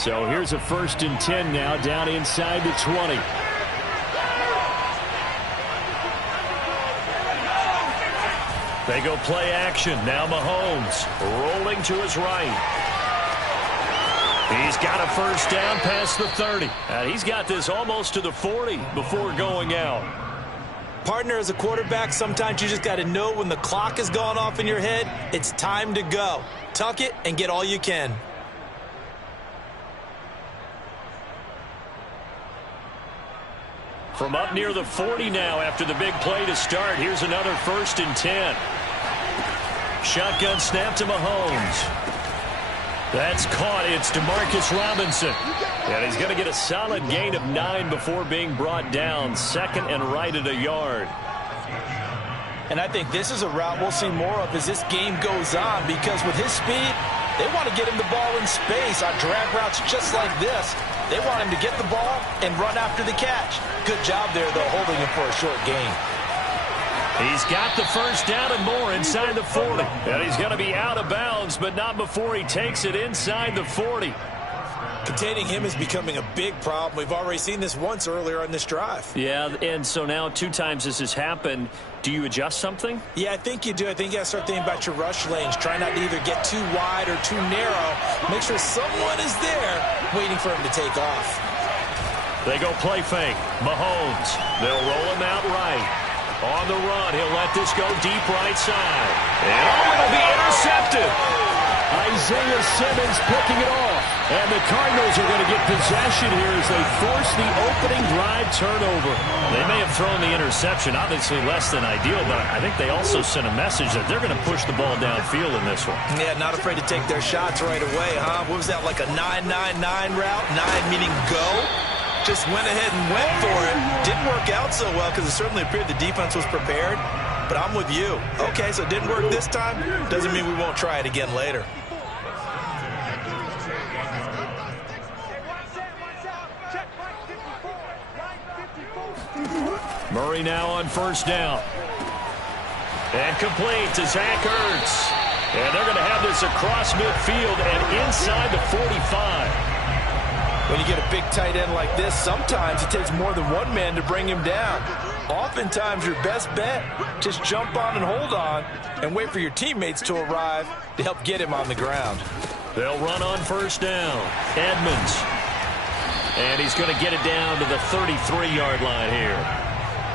So here's a 1st and 10 now, down inside the 20. They go play action. Now Mahomes rolling to his right. He's got a 1st down past the 30. And he's got this almost to the 40 before going out. Partner, as a quarterback, sometimes you just got to know when the clock has gone off in your head, it's time to go. Tuck it and get all you can. From up near the 40 now after the big play to start. Here's another 1st and 10. Shotgun snap to Mahomes. That's caught. It's DeMarcus Robinson. And he's going to get a solid gain of 9 before being brought down. 2nd and right at a yard. And I think this is a route we'll see more of as this game goes on, because with his speed, they want to get him the ball in space on drag routes just like this. They want him to get the ball and run after the catch. Good job there, though, holding him for a short gain. He's got the 1st down and more inside the 40. And he's going to be out of bounds, but not before he takes it inside the 40. Containing him is becoming a big problem. We've already seen this once earlier on this drive. Yeah, and so now 2 times this has happened. Do you adjust something? Yeah, I think you do. I think you got to start thinking about your rush lanes. Try not to either get too wide or too narrow. Make sure someone is there waiting for him to take off. They go play fake. Mahomes. They'll roll him out right. On the run, he'll let this go deep right side. And it'll be intercepted. Isaiah Simmons picking it off. And the Cardinals are going to get possession here as they force the opening drive turnover. They may have thrown the interception, obviously less than ideal, but I think they also sent a message that they're going to push the ball downfield in this one. Yeah, not afraid to take their shots right away, huh? What was that, like a 9-9-9 route? 9 meaning go? Just went ahead and went for it. Didn't work out so well because it certainly appeared the defense was prepared. But I'm with you. Okay, so it didn't work this time. Doesn't mean we won't try it again later. Murray now on 1st down. And complete to Zach Ertz. And they're going to have this across midfield and inside the 45. When you get a big tight end like this, sometimes it takes more than one man to bring him down. Oftentimes, your best bet, just jump on and hold on and wait for your teammates to arrive to help get him on the ground. They'll run on 1st down. Edmonds. And he's going to get it down to the 33-yard line here.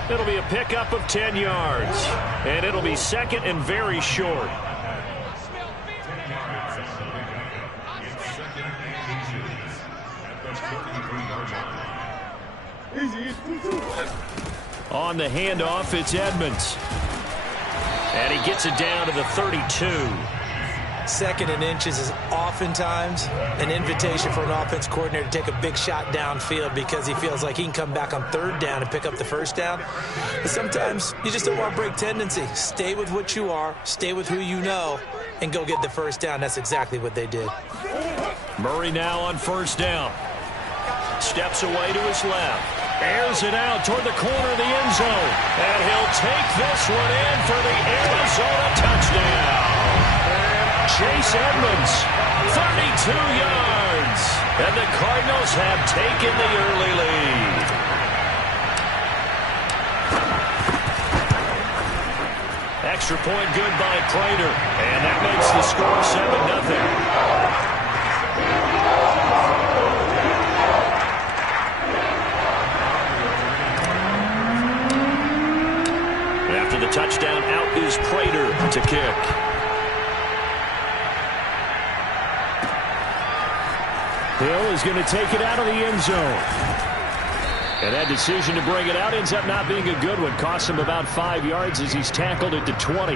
It'll be a pickup of 10 yards. And it'll be 2nd and very short. On the handoff, it's Edmonds. And he gets it down to the 32. 2nd and inches is oftentimes an invitation for an offense coordinator to take a big shot downfield because he feels like he can come back on 3rd down and pick up the 1st down. But sometimes you just don't want to break tendency. Stay with what you are, stay with who you know, and go get the 1st down. That's exactly what they did. Murray now on 1st down. Steps away to his left. Airs it out toward the corner of the end zone. And he'll take this one in for the Arizona touchdown. And Chase Edmonds, 32 yards. And the Cardinals have taken the early lead. Extra point good by Prater. And that makes the score 7-0. After the touchdown, out is Prater to kick. Hill is going to take it out of the end zone. And that decision to bring it out ends up not being a good one. Costs him about 5 yards as he's tackled it to 20.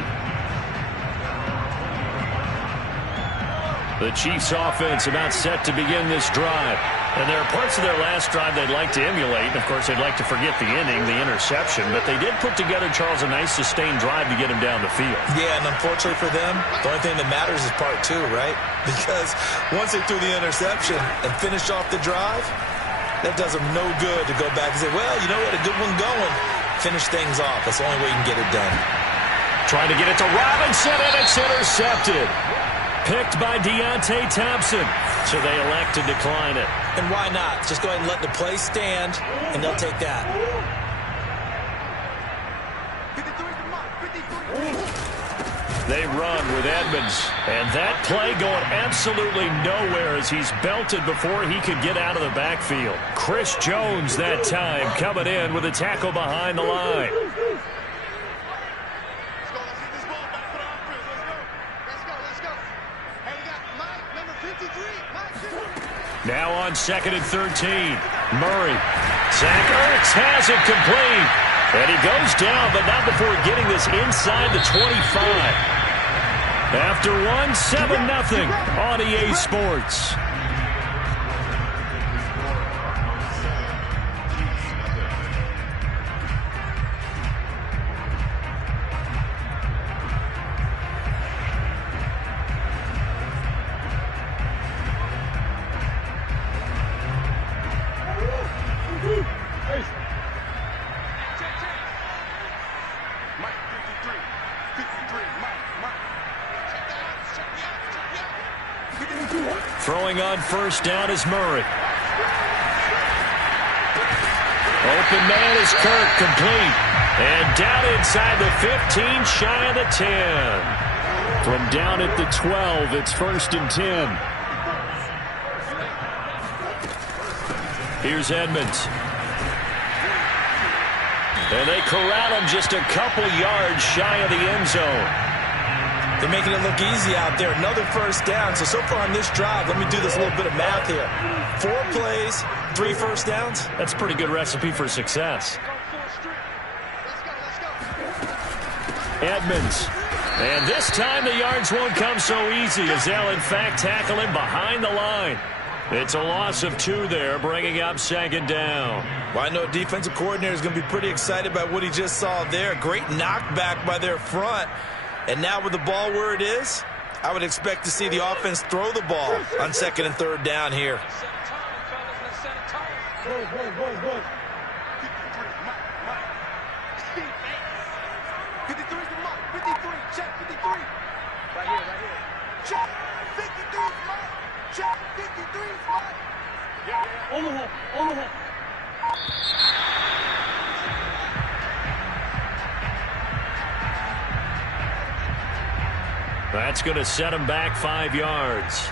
The Chiefs offense about set to begin this drive. And there are parts of their last drive they'd like to emulate. Of course, they'd like to forget the ending, the interception. But they did put together, Charles, a nice sustained drive to get him down the field. Yeah, and unfortunately for them, the only thing that matters is part 2, right? Because once they threw the interception and finished off the drive, that does them no good to go back and say, well, you know, we had a good one going. Finish things off. That's the only way you can get it done. Trying to get it to Robinson, and it's intercepted. picked by Deontay Thompson, so they elect to decline it. And why not? Just go ahead and let the play stand, and they'll take that. They run with Edmonds, and that play going absolutely nowhere as he's belted before he could get out of the backfield. Chris Jones that time coming in with a tackle behind the line. Now on 2nd and 13, Murray. Zach Ertz has it complete. And he goes down, but not before getting this inside the 25. After one, 7-0 on EA Sports. Throwing on first down is Murray. Open man is Kirk, complete. And down inside the 15, shy of the 10. From down at the 12, it's 1st and 10. Here's Edmonds. And they corral him just a couple yards shy of the end zone. They're making it look easy out there. Another first down. So far on this drive, let me do this little bit of math here. 4 plays, 3 first downs. That's a pretty good recipe for success. Edmonds. And this time the yards won't come so easy as they'll in fact tackle him behind the line. It's a loss of 2 there, bringing up 2nd down. Well, I know a defensive coordinator is going to be pretty excited by what he just saw there. Great knockback by their front. And now with the ball where it is, I would expect to see the offense throw the ball on 2nd and 3rd down here. That's going to set him back 5 yards.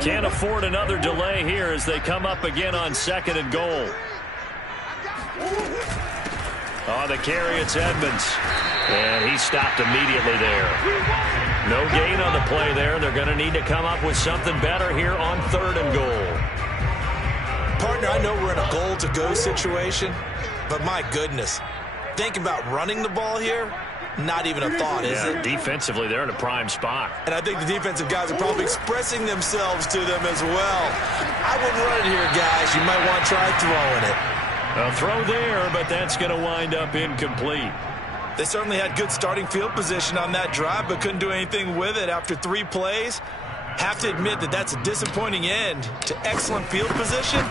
Can't afford another delay here as they come up again on 2nd and goal. On the carry, it's Edmonds. And he stopped immediately there. No gain on the play there. They're going to need to come up with something better here on 3rd and goal. Partner, I know we're in a goal-to-go situation, but my goodness. Think about running the ball here, not even a thought, is it? Defensively, they're in a prime spot. And I think the defensive guys are probably expressing themselves to them as well. I wouldn't run it here, guys. You might want to try throwing it. A throw there, but that's going to wind up incomplete. They certainly had good starting field position on that drive, but couldn't do anything with it after 3 plays. Have to admit that that's a disappointing end to excellent field position.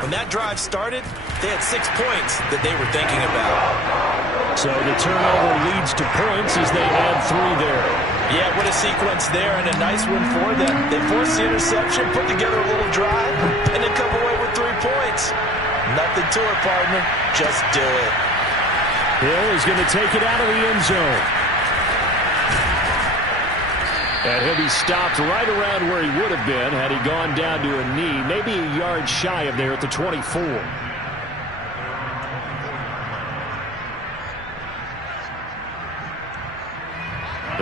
When that drive started, they had 6 points that they were thinking about. So the turnover leads to points as they add 3 there. Yeah, what a sequence there, and a nice one for them. They forced the interception, put together a little drive, and then come away with 3 points. Nothing to it, partner. Just do it. Hill is going to take it out of the end zone. And he'll be stopped right around where he would have been had he gone down to a knee, maybe a yard shy of there at the 24.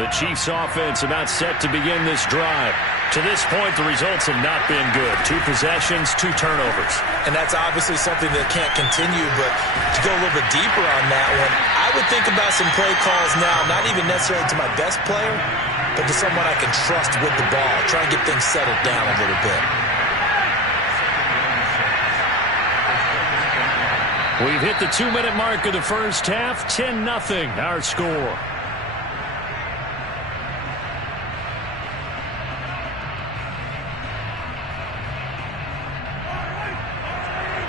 The Chiefs' offense about set to begin this drive. To this point, the results have not been good. 2 possessions, 2 turnovers. And that's obviously something that can't continue, but to go a little bit deeper on that one, I would think about some play calls now, not even necessarily to my best player, but to someone I can trust with the ball. Try and get things settled down a little bit. We've hit the 2-minute mark of the first half. 10-0 our score.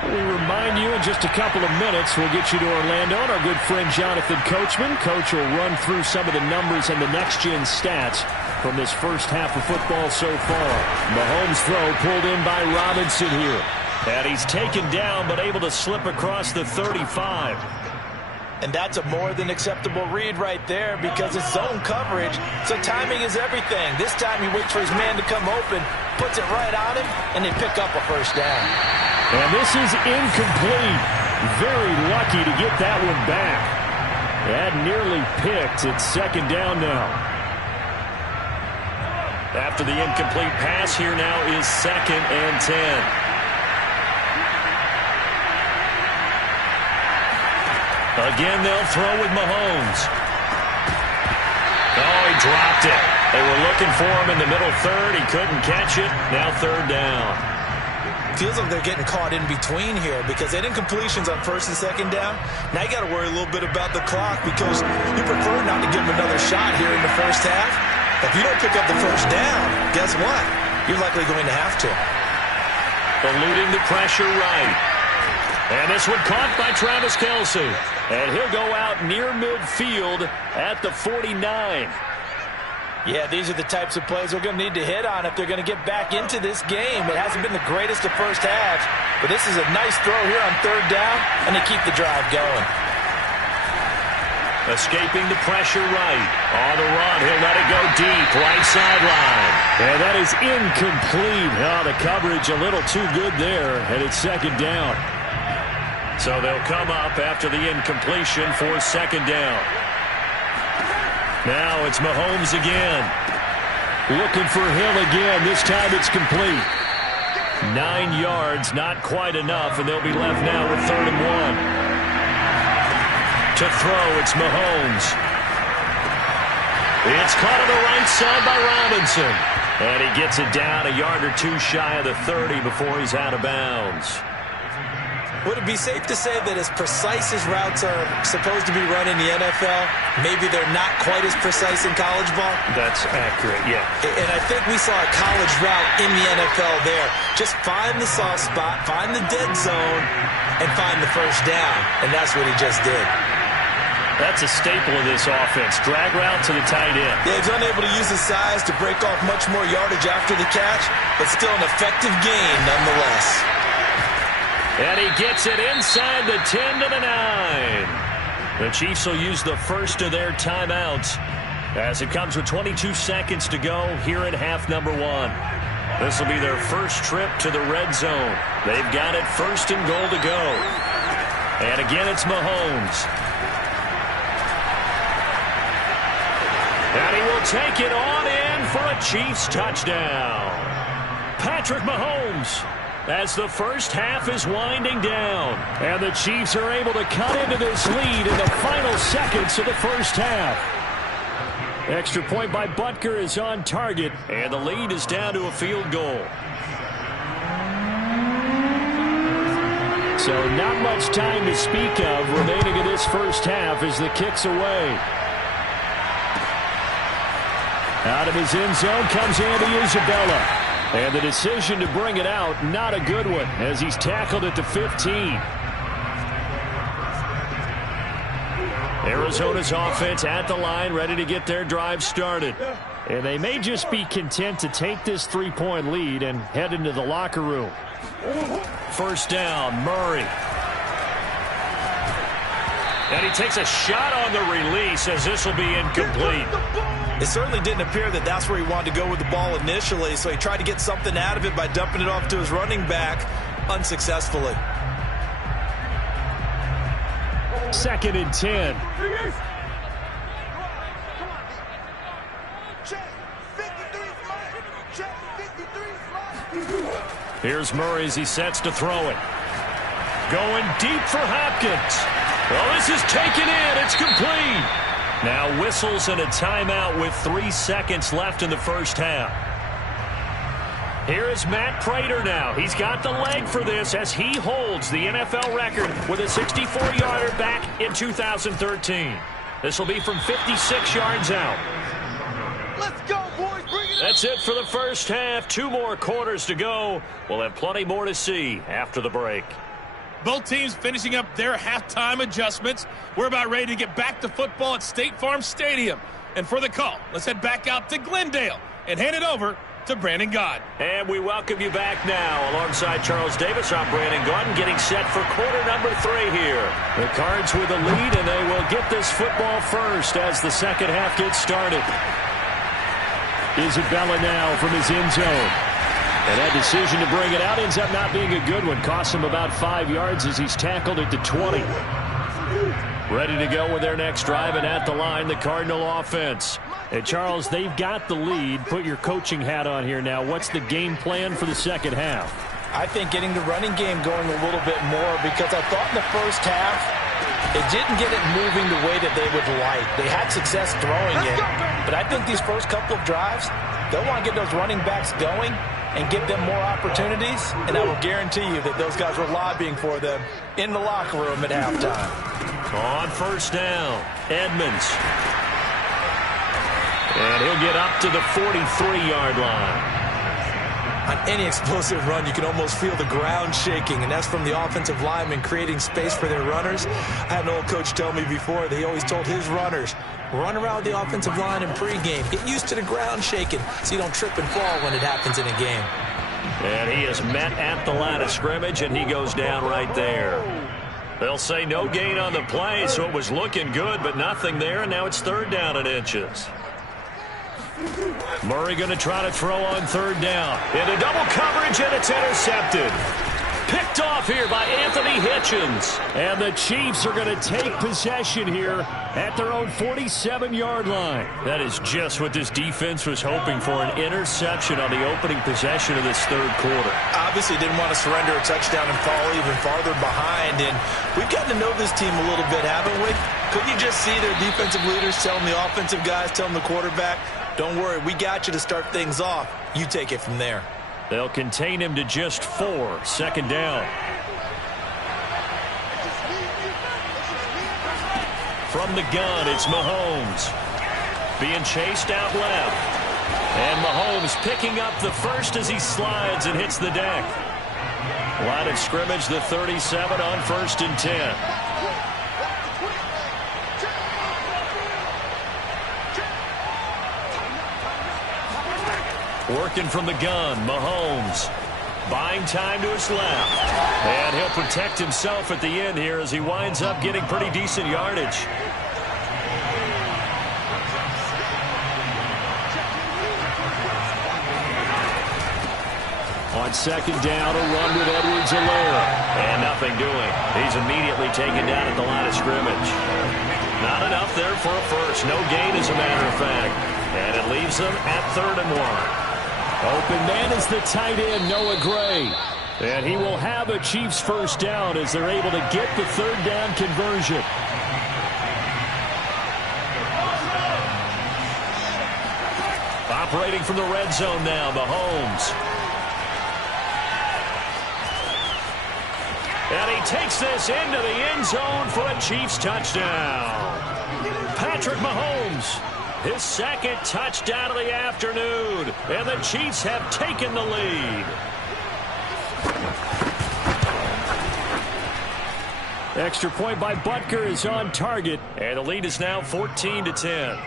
We remind you in just a couple of minutes, we'll get you to Orlando and our good friend Jonathan Coachman. Coach will run through some of the numbers and the next-gen stats from this first half of football so far. Mahomes' throw pulled in by Robinson here. And he's taken down but able to slip across the 35. And that's a more than acceptable read right there because it's zone coverage, so timing is everything. This time he waits for his man to come open, puts it right on him, and they pick up a first down. And this is incomplete. Very lucky to get that one back. That nearly picked. It's second down now. After the incomplete pass, here now is 2nd and 10. Again, they'll throw with Mahomes. Oh, he dropped it. They were looking for him in the middle third. He couldn't catch it. Now 3rd down. Feels like they're getting caught in between here because they had incompletions on 1st and 2nd down. Now you got to worry a little bit about the clock because you prefer not to give them another shot here in the first half. If you don't pick up the first down, guess what? You're likely going to have to. Eluding the pressure right. And this one caught by Travis Kelce. And he'll go out near midfield at the 49. Yeah, these are the types of plays they're going to need to hit on if they're going to get back into this game. It hasn't been the greatest of first halves, but this is a nice throw here on 3rd down, and they keep the drive going. Escaping the pressure right. On the run, he'll let it go deep, right sideline. And that is incomplete. Oh, the coverage a little too good there, and it's 2nd down. So they'll come up after the incompletion for 2nd down. Now it's Mahomes again. Looking for Hill again. This time it's complete. 9 yards, not quite enough, and they'll be left now with 3rd and 1. To throw, it's Mahomes. It's caught on the right side by Robinson. And he gets it down a yard or two shy of the 30 before he's out of bounds. Would it be safe to say that as precise as routes are supposed to be run in the NFL, maybe they're not quite as precise in college ball? That's accurate, yeah. And I think we saw a college route in the NFL there. Just find the soft spot, find the dead zone, and find the first down. And that's what he just did. That's a staple of this offense. Drag route to the tight end. Yeah, he's unable to use his size to break off much more yardage after the catch, but still an effective gain nonetheless. And he gets it inside the 10 to the 9. The Chiefs will use the first of their timeouts as it comes with 22 seconds to go here in half number 1. This will be their first trip to the red zone. They've got it 1st and goal to go. And again, it's Mahomes. And he will take it on in for a Chiefs touchdown. Patrick Mahomes, as the first half is winding down. And the Chiefs are able to cut into this lead in the final seconds of the first half. Extra point by Butker is on target, and the lead is down to a field goal. So not much time to speak of remaining in this first half as the kick's away. Out of his end zone comes Andy Isabella. And the decision to bring it out, not a good one, as he's tackled at the 15. Arizona's offense at the line, ready to get their drive started. And they may just be content to take this 3-point lead and head into the locker room. First down, Murray. And he takes a shot on the release as this will be incomplete. It certainly didn't appear that that's where he wanted to go with the ball initially, so he tried to get something out of it by dumping it off to his running back unsuccessfully. 2nd and 10. Here's Murray as he sets to throw it. Going deep for Hopkins. Well, this is taken in. It's complete. Now whistles and a timeout with 3 seconds left in the first half. Here is Matt Prater now. He's got the leg for this as he holds the NFL record with a 64-yarder back in 2013. This will be from 56 yards out. Let's go, boys. Bring it. That's it for the first half. 2 more quarters to go. We'll have plenty more to see after the break. Both teams finishing up their halftime adjustments. We're about ready to get back to football at State Farm Stadium. And for the call, let's head back out to Glendale and hand it over to Brandon Gaudin. And we welcome you back now. Alongside Charles Davis, I'm Brandon Gaudin, getting set for quarter number 3 here. The Cards with a lead, and they will get this football first as the second half gets started. Isabella now from his end zone. And that decision to bring it out ends up not being a good one. Costs him about 5 yards as he's tackled at the 20. Ready to go with their next drive, and at the line, the Cardinal offense. And Charles, they've got the lead. Put your coaching hat on here now. What's the game plan for the second half? I think getting the running game going a little bit more, because I thought in the first half it didn't get it moving the way that they would like. They had success throwing it, but I think these first couple of drives, they'll want to get those running backs going and give them more opportunities, and I will guarantee you that those guys were lobbying for them in the locker room at halftime. On first down, Edmonds. And he'll get up to the 43-yard line. On any explosive run, you can almost feel the ground shaking, and that's from the offensive linemen creating space for their runners. I had an old coach tell me before that he always told his runners, run around the offensive line in pregame. Get used to the ground shaking so you don't trip and fall when it happens in a game. And he is met at the line of scrimmage, and he goes down right there. They'll say no gain on the play, so it was looking good, but nothing there, and now it's third down and inches. Murray going to try to throw on third down. Into double coverage, and it's intercepted. Picked off here by Anthony Hitchens. And the Chiefs are going to take possession here at their own 47-yard line. That is just what this defense was hoping for, an interception on the opening possession of this third quarter. Obviously didn't want to surrender a touchdown and fall even farther behind. And we've gotten to know this team a little bit, haven't we? Couldn't you just see their defensive leaders telling the offensive guys, telling the quarterback, don't worry, we got you to start things off. You take it from there. They'll contain him to just 4. Second down. From the gun, it's Mahomes. Being chased out left. And Mahomes picking up the first as he slides and hits the deck. Line of scrimmage, the 37 on 1st and 10. Working from the gun, Mahomes. Buying time to his left. And he'll protect himself at the end here as he winds up getting pretty decent yardage. On second down, a run with Edwards-Helaire. And nothing doing. He's immediately taken down at the line of scrimmage. Not enough there for a first. No gain, as a matter of fact. And it leaves them at 3rd and 1. Open man is the tight end, Noah Gray. And he will have a Chiefs first down as they're able to get the third down conversion. Operating from the red zone now, Mahomes. And he takes this into the end zone for a Chiefs touchdown. Patrick Mahomes. His second touchdown of the afternoon. And the Chiefs have taken the lead. Extra point by Butker is on target. And the lead is now 14-10.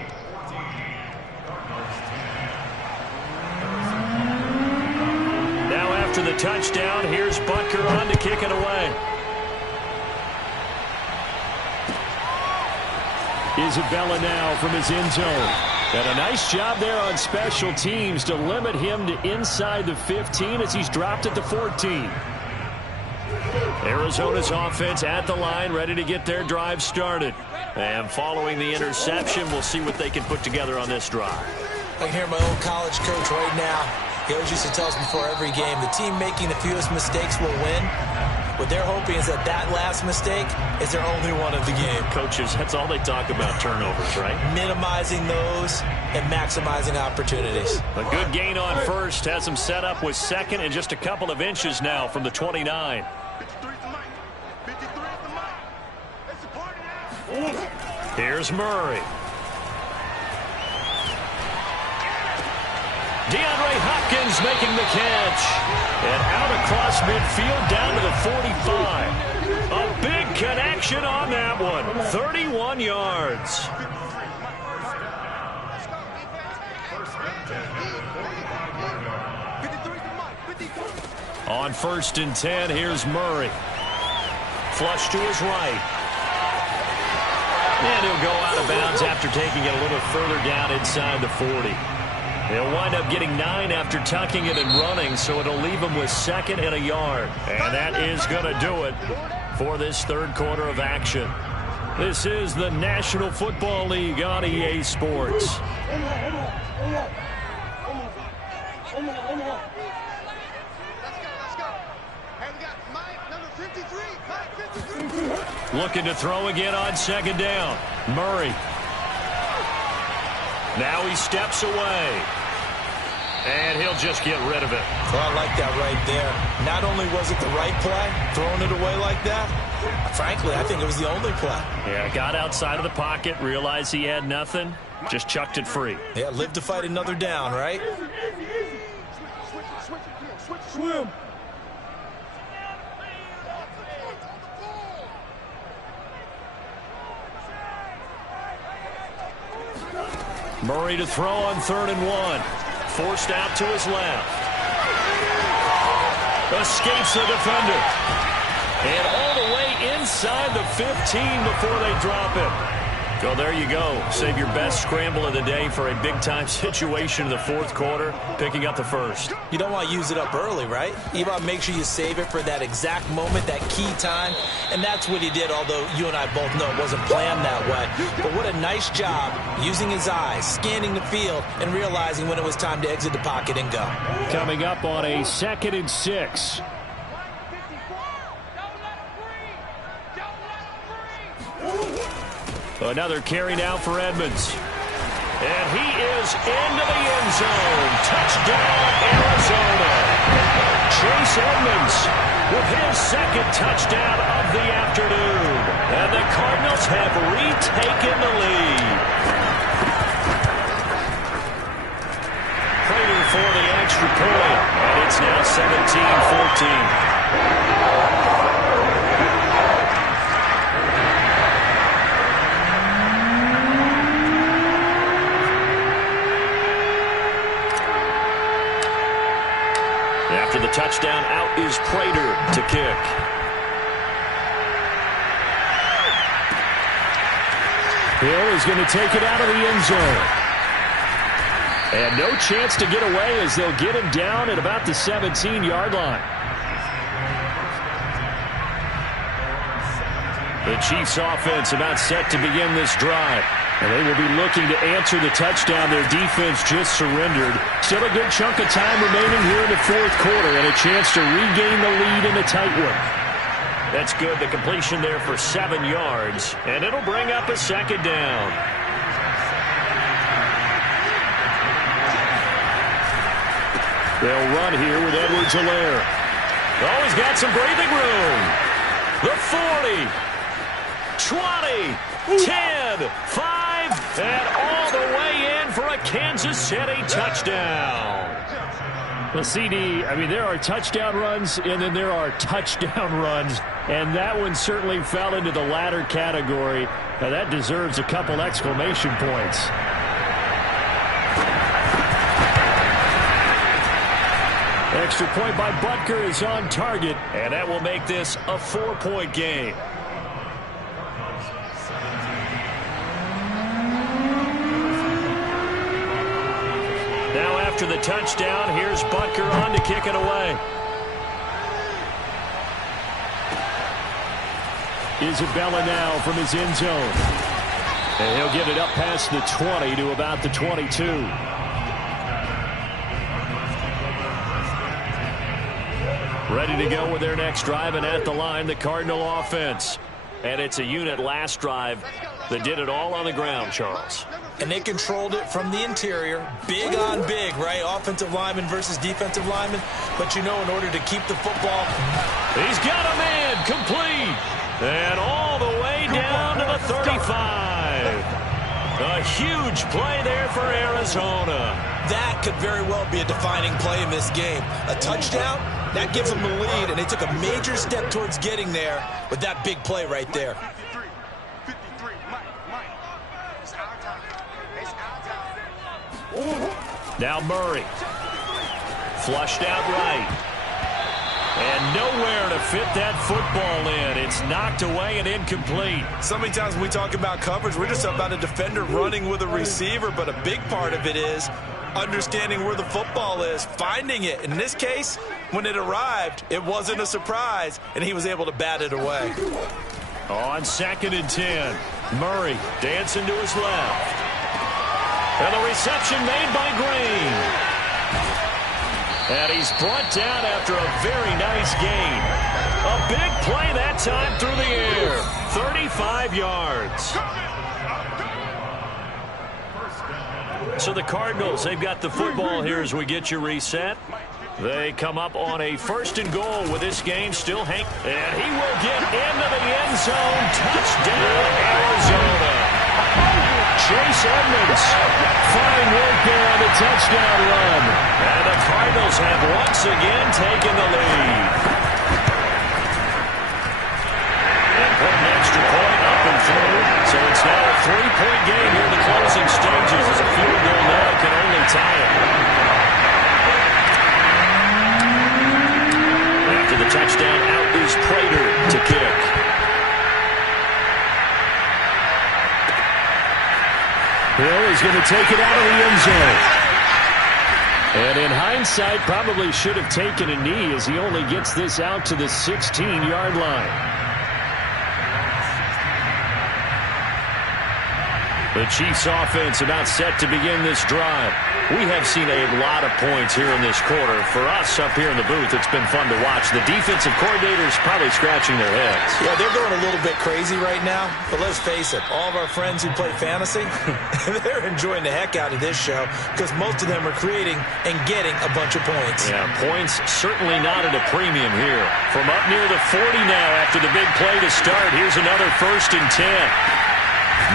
Now after the touchdown, here's Butker on to kick it away. Isabella now from his end zone. And a nice job there on special teams to limit him to inside the 15 as he's dropped at the 14. Arizona's offense at the line, ready to get their drive started. And following the interception, we'll see what they can put together on this drive. I can hear my old college coach right now. He always used to tell us before every game, the team making the fewest mistakes will win. What they're hoping is that that last mistake is their only one of the game. Coaches, that's all they talk about, turnovers, right? Minimizing those and maximizing opportunities. A good gain on first has him set up with second and just a couple of inches now from the 29. Here's Murray. DeAndre Hopkins making the catch. And out across midfield down to the 45. action on that one. 31 yards. On 1st and 10, here's Murray. Flush to his right. And he'll go out of bounds after taking it a little further down inside the 40. He'll wind up getting 9 after tucking it and running, so it'll leave him with 2nd and a yard. And that is going to do it for this third quarter of action. This is the National Football League on EA Sports. Looking to throw again on 2nd down. Murray. Now he steps away. And he'll just get rid of it. Well, I like that right there. Not only was it the right play, throwing it away like that, frankly, I think it was the only play. Yeah, got outside of the pocket, realized he had nothing, just chucked it free. Yeah, live to fight another down, right? Swim. Murray to throw on 3rd and 1. Forced out to his left. Escapes the defender. And all the way inside the 15 before they drop it. So there you go. Save your best scramble of the day for a big-time situation in the 4th quarter, picking up the 1st. You don't want to use it up early, right? You want to make sure you save it for that exact moment, that key time. And that's what he did, although you and I both know it wasn't planned that way. But what a nice job using his eyes, scanning the field, and realizing when it was time to exit the pocket and go. Coming up on a 2nd and 6. Another carry now for Edmonds. And he is into the end zone. Touchdown, Arizona. Chase Edmonds with his 2nd touchdown of the afternoon. And the Cardinals have retaken the lead. Prater for the extra point. And it's now 17-14. After the touchdown, out is Prater to kick. Hill is going to take it out of the end zone. And no chance to get away as they'll get him down at about the 17-yard line. The Chiefs offense about set to begin this drive. And they will be looking to answer the touchdown their defense just surrendered. Still a good chunk of time remaining here in the 4th quarter and a chance to regain the lead in a tight one. That's good. The completion there for 7 yards. And it'll bring up a 2nd down. They'll run here with Edwards-Helaire. Oh, he's got some breathing room. The 40, 20, 10, 5, and all the way in for a Kansas City touchdown. Well, CD, I mean, there are touchdown runs, and then there are touchdown runs, and that one certainly fell into the latter category. Now, that deserves a couple exclamation points. Extra point by Butker is on target, and that will make this a 4-point game. Now after the touchdown, here's Butker on to kick it away. Isabella now from his end zone. And he'll get it up past the 20 to about the 22. Ready to go with their next drive, and at the line, the Cardinal offense. And it's a unit last drive that did it all on the ground, Charles. And they controlled it from the interior, big on big, right? Offensive lineman versus defensive lineman. But you know, in order to keep the football, he's got a man complete. And all the way down to the 35. A huge play there for Arizona. That could very well be a defining play in this game. A touchdown, That gives them the lead, and they took a major step towards getting there with that big play right there. 53, Mike. It's our time. It's our time. Now Murray. Flushed out right. And nowhere to fit that football in. It's knocked away and incomplete. So many times when we talk about coverage, we're just about a defender running with a receiver, but a big part of it is understanding where the football is, finding it. In this case, when it arrived, it wasn't a surprise, and he was able to bat it away. On 2nd and 10, Murray dancing to his left. And the reception made by Green. And he's brought down after a very nice gain. A big play that time through the air. 35 yards. So the Cardinals, they've got the football here as we get you reset. They come up on a 1st and goal with this game still hanging. And he will get into the end zone. Touchdown, Arizona. Chase Edmonds. Fine work there on the touchdown run. And the Cardinals have once again taken the lead. And put an extra point up and through. So it's now a 3-point game here in the closing stages as a field goal now can only tie it. After the touchdown, out is Prater to kick. Hill is going to take it out of the end zone. And in hindsight, probably should have taken a knee as he only gets this out to the 16-yard line. The Chiefs offense about set to begin this drive. We have seen a lot of points here in this quarter. For us up here in the booth, it's been fun to watch. The defensive coordinators probably scratching their heads. Yeah, they're going a little bit crazy right now. But let's face it, all of our friends who play fantasy, they're enjoying the heck out of this show because most of them are creating and getting a bunch of points. Yeah, points certainly not at a premium here. From up near the 40 now after the big play to start, here's another 1st and 10.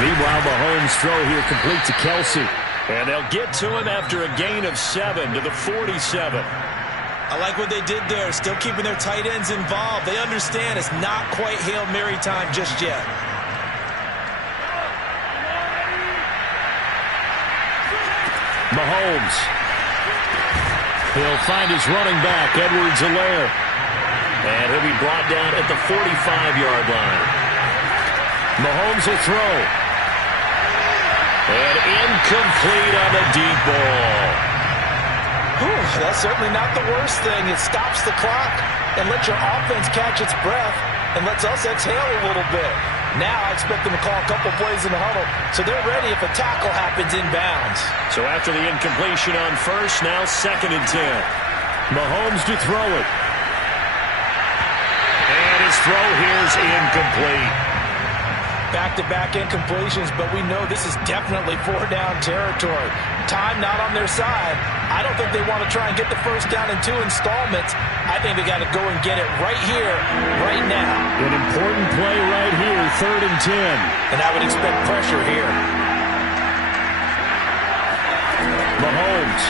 Meanwhile, Mahomes' throw here complete to Kelsey. And they'll get to him after a gain of 7 to the 47. I like what they did there, still keeping their tight ends involved. They understand it's not quite Hail Mary time just yet. Mahomes. He'll find his running back, Edwards-Helaire. And he'll be brought down at the 45-yard line. Mahomes will throw. And incomplete on the deep ball. Whew, that's certainly not the worst thing. It stops the clock and lets your offense catch its breath and lets us exhale a little bit. Now I expect them to call a couple plays in the huddle so they're ready if a tackle happens inbounds. So after the incompletion on 1st, now 2nd and 10. Mahomes to throw it. And his throw here's incomplete. Back-to-back incompletions, but we know this is definitely 4-down territory. Time not on their side. I don't think they want to try and get the 1st down in 2 installments. I think they got to go and get it right here, right now. An important play right here, 3rd and 10. And I would expect pressure here. Mahomes.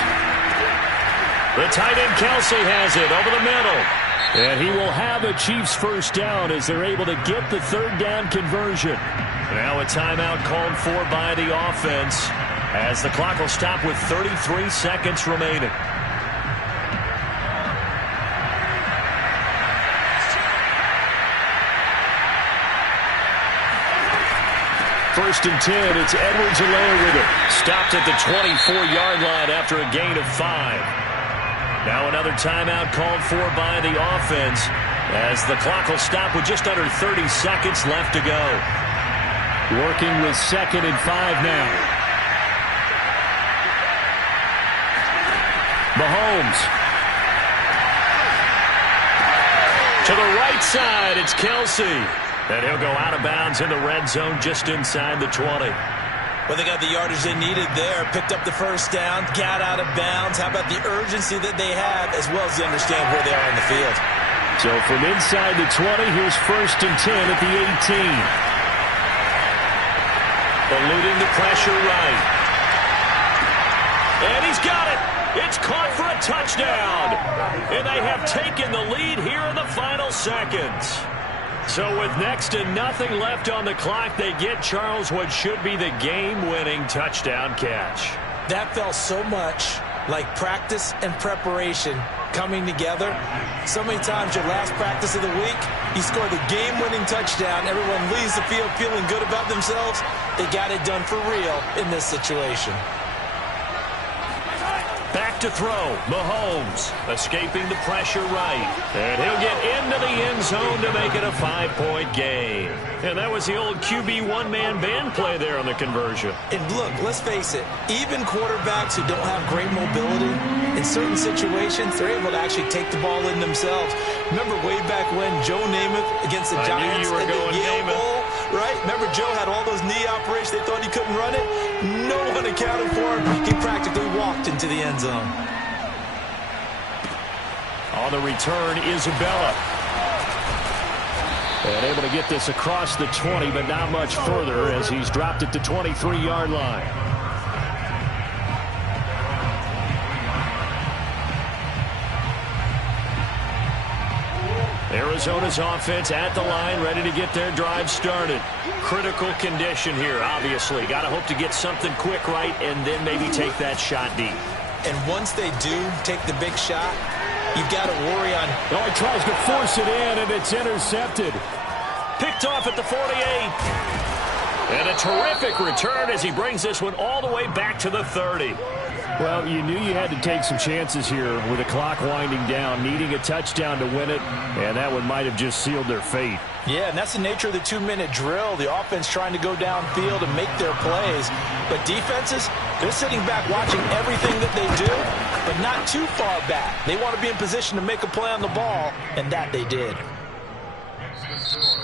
The tight end Kelsey has it over the middle. And he will have a Chiefs 1st down as they're able to get the 3rd down conversion. Now a timeout called for by the offense as the clock will stop with 33 seconds remaining. First and 10, it's Edwards-Helaire with it. Stopped at the 24-yard line after a gain of 5. Now another timeout called for by the offense as the clock will stop with just under 30 seconds left to go. Working with 2nd and 5 now. Mahomes. To the right side, it's Kelsey. And he'll go out of bounds in the red zone just inside the 20. Well, they got the yardage they needed there, picked up the 1st down, got out of bounds. How about the urgency that they have, as well as they understand where they are in the field? So from inside the 20, here's 1st and 10 at the 18. Eluding the pressure right. And he's got it. It's caught for a touchdown. And they have taken the lead here in the final seconds. So with next to nothing left on the clock, they get Charles what should be the game-winning touchdown catch. That felt so much like practice and preparation coming together. So many times your last practice of the week, you score the game-winning touchdown. Everyone leaves the field feeling good about themselves. They got it done for real in this situation. Back to throw. Mahomes escaping the pressure right. And he'll get into the end zone to make it a 5-point game. And that was the old QB one-man band play there on the conversion. And look, let's face it, even quarterbacks who don't have great mobility, in certain situations, they're able to actually take the ball in themselves. Remember way back when Joe Namath against the Giants at the Yale Bowl, right? Remember Joe had all those knee operations. They thought he couldn't run it. No one accounted for him. He practically walked into the end zone. On the return, Isabella. And able to get this across the 20, but not much further as he's dropped it to 23-yard line. Arizona's offense at the line, ready to get their drive started. Critical condition here, obviously. Got to hope to get something quick right and then maybe take that shot deep. And once they do take the big shot, you've got to worry on... Oh, he tries to force it in, and it's intercepted. Picked off at the 48. And a terrific return as he brings this one all the way back to the 30. Well, you knew you had to take some chances here with the clock winding down, needing a touchdown to win it, and that one might have just sealed their fate. Yeah, and that's the nature of the 2-minute drill. The offense trying to go downfield and make their plays. But defenses, they're sitting back watching everything that they do, but not too far back. They want to be in position to make a play on the ball, and that they did.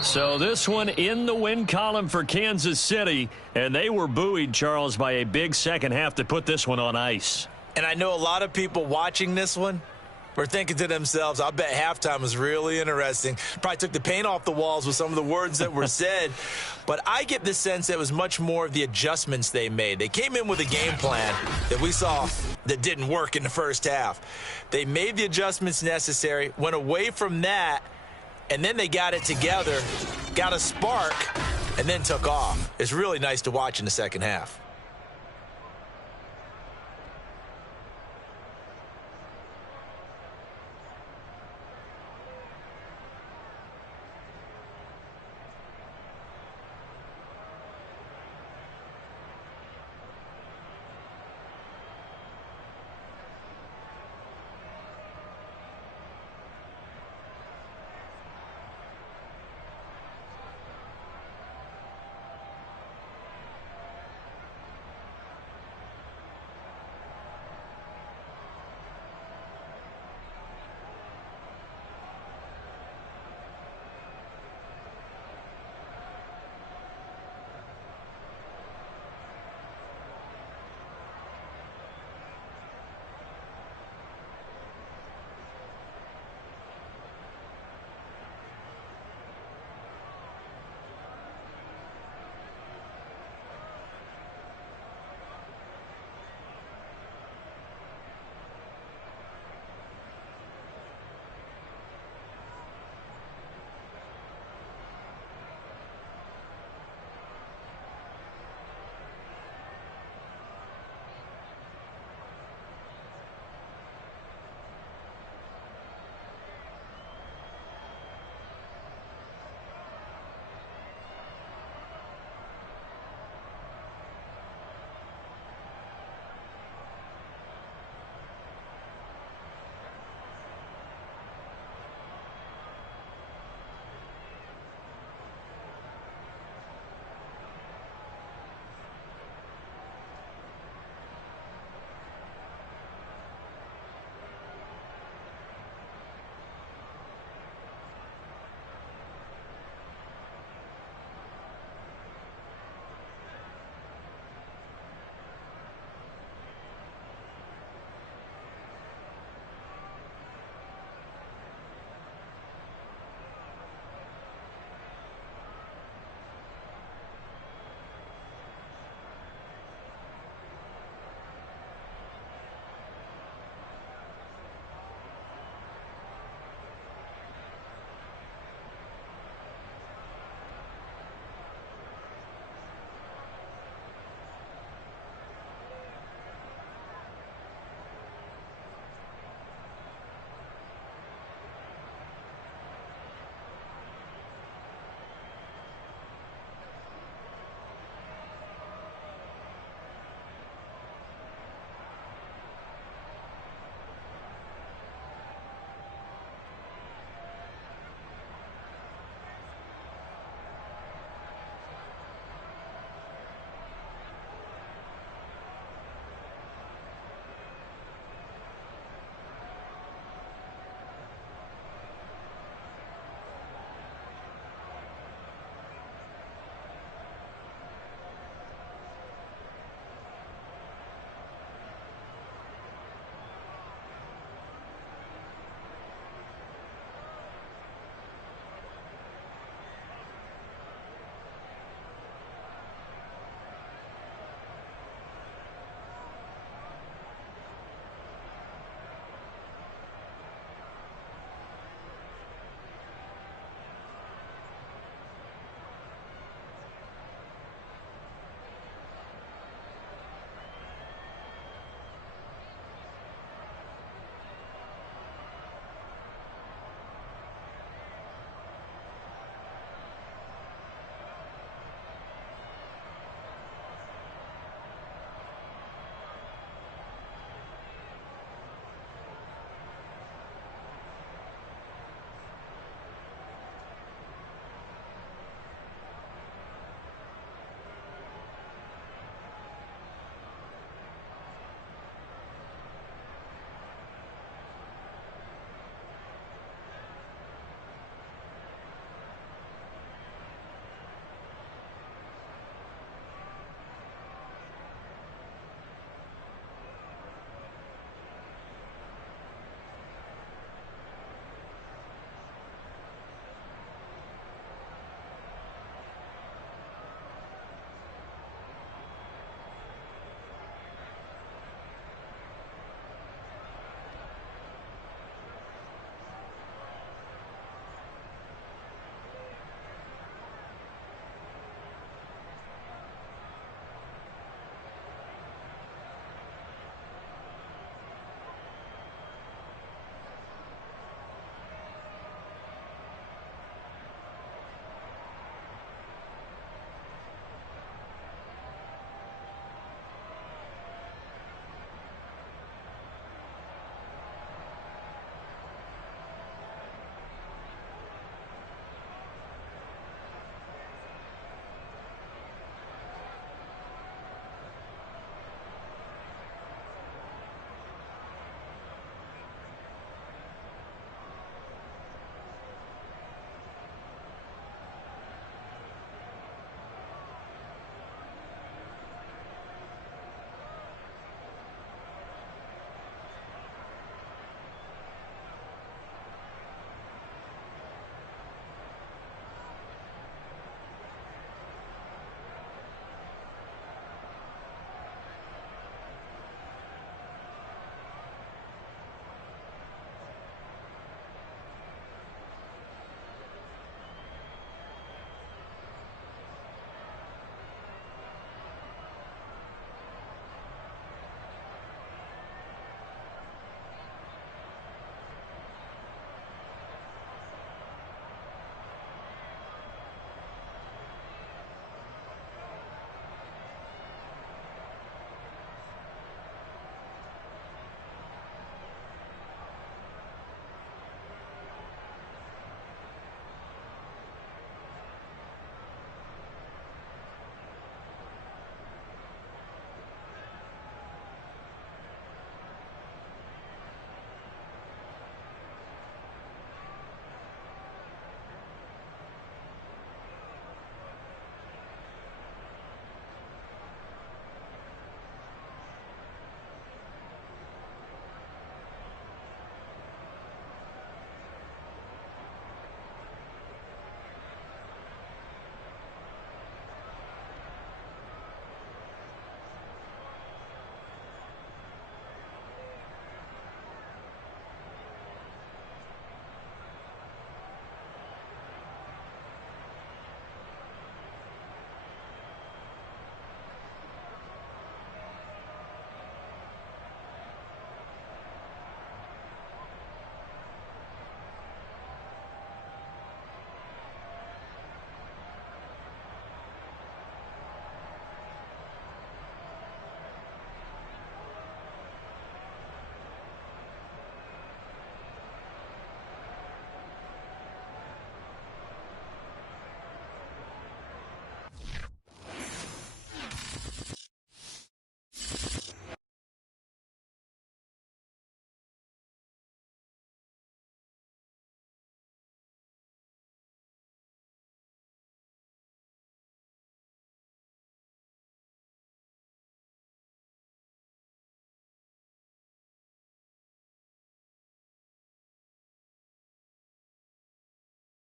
So this one in the win column for Kansas City, and they were buoyed, Charles, by a big second half to put this one on ice. And I know a lot of people watching this one were thinking to themselves, I bet halftime was really interesting. Probably took the paint off the walls with some of the words that were said. But I get the sense that it was much more of the adjustments they made. They came in with a game plan that we saw that didn't work in the first half. They made the adjustments necessary, went away from that, and then they got it together, got a spark, and then took off. It's really nice to watch in the second half.